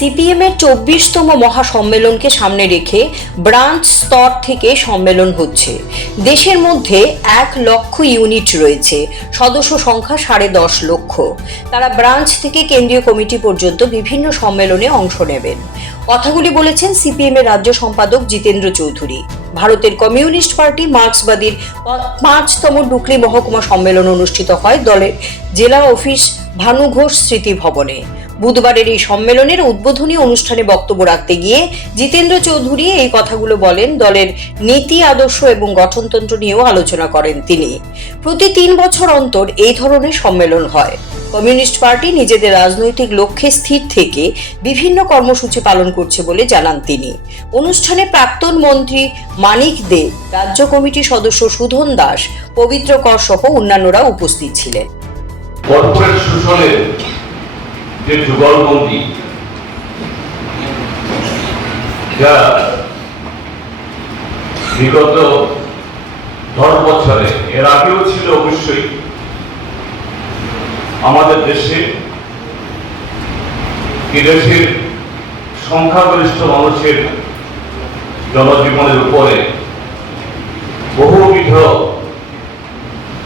CPM এর ২৪তম মহাসম্মেলনকে সামনে রেখে ব্রাঞ্চ স্তর থেকে সম্মেলন হচ্ছে। দেশের মধ্যে ১ লক্ষ ইউনিট রয়েছে, সদস্য সংখ্যা ১০.৫ লক্ষ। তারা ব্রাঞ্চ থেকে কেন্দ্রীয় কমিটি পর্যন্ত বিভিন্ন সম্মেলনে অংশ নেবেন। কথাগুলি বলেছেন সিপিএম এর রাজ্য সম্পাদক জিতেন্দ্র চৌধুরী। ভারতের কমিউনিস্ট পার্টি মার্ক্সবাদীর ৫তম ডুকলি মহকুমা সম্মেলন অনুষ্ঠিত হয় দলের জেলা অফিস ভানু ঘোষ স্মৃতি ভবনে। বুধবারের এই সম্মেলনের উদ্বোধনী অনুষ্ঠানে বক্তব্য রাখতে গিয়ে জিতেন্দ্র চৌধুরী এই কথাগুলো বলেন। দলের নীতি, আদর্শ এবং গঠনতন্ত্র নিয়েও আলোচনা করেন তিনি। প্রতি ৩ বছর অন্তর এই ধরনের সম্মেলন হয়। কমিউনিস্ট পার্টি নিজেদের রাজনৈতিক লক্ষ্যে স্থির থেকে বিভিন্ন কর্মসূচি পালন করছে বলে জানান তিনি। অনুষ্ঠানে প্রাক্তন মন্ত্রী মানিক দে, রাজ্য কমিটির সদস্য সুধন দাস, পবিত্র কর সহ অন্যান্যরা উপস্থিত ছিলেন। কর্পোরেট শোষণের যে যুগলবন্দী, যা বিগত 10 বছরে, এর আগেও ছিল অবশ্যই, আমাদের দেশে দেশের সংখ্যাগরিষ্ঠ মানুষের জনজীবনের উপরে বহুবিধ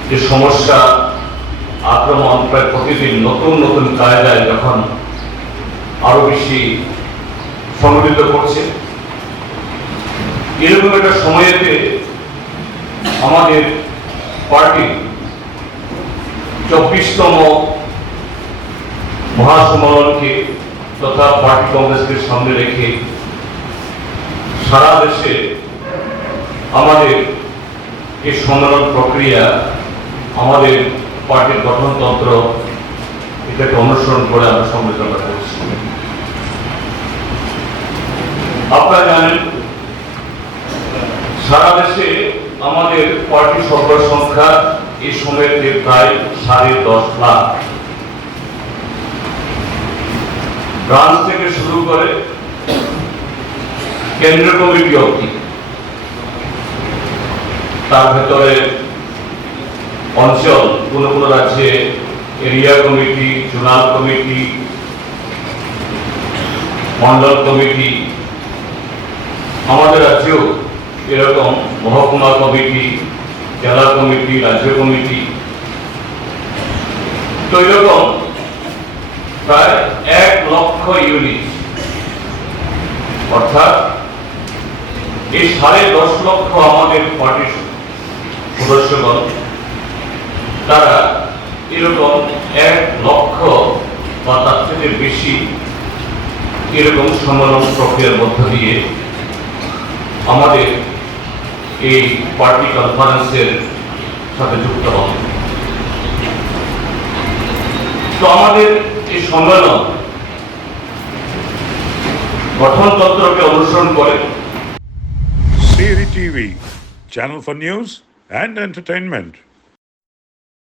যে সমস্যা, আক্রমণ প্রায় প্রতিদিন নতুন নতুন কায়দায় যখন আরো বেশি সংগঠিত করছে, এরকম একটা সময়েতে আমাদের পার্টি ২৪তম মহাসম্মেলনকে তথা পার্টি কংগ্রেসকে সামনে রেখে সারা দেশে আমাদের এই সম্মেলন প্রক্রিয়া, আমাদের পার্টির গঠনতন্ত্র, এটাকে অনুসরণ করে আমরা সম্মেলন করছি। আপনারা জানেন, সারা দেশে আমাদের পার্টি সদস্য সংখ্যা এই সময়তে প্রায় ১০.৫ লাখ। ব্রাঞ্চ থেকে শুরু করে কেন্দ্রীয় কমিটি অবধি, তার ভেতরে অঞ্চল, কোন কোন রাজ্যে area committee, zonal committee, Mondal committee, আমাদের রাজ্যেও এরকম মহকুমা কমিটি, জেলা কমিটি, রাজ্য কমিটি। তো এরকম প্রায় ১ লক্ষ ইউনিট, অর্থাৎ এই ১০.৫ লক্ষ আমাদের পার্টির সদস্যগণ, তারা এরকম ১ লক্ষ বা তার থেকে বেশি এরকম সম্মেলন প্রক্রিয়ার মধ্য দিয়ে আমাদের এই পার্টি কনফারেন্সের সাথে যুক্ত হবে। তো আমাদের এই সম্মেলন গঠনতন্ত্রকে অনুসরণ করে। CRI TV, channel for news and entertainment.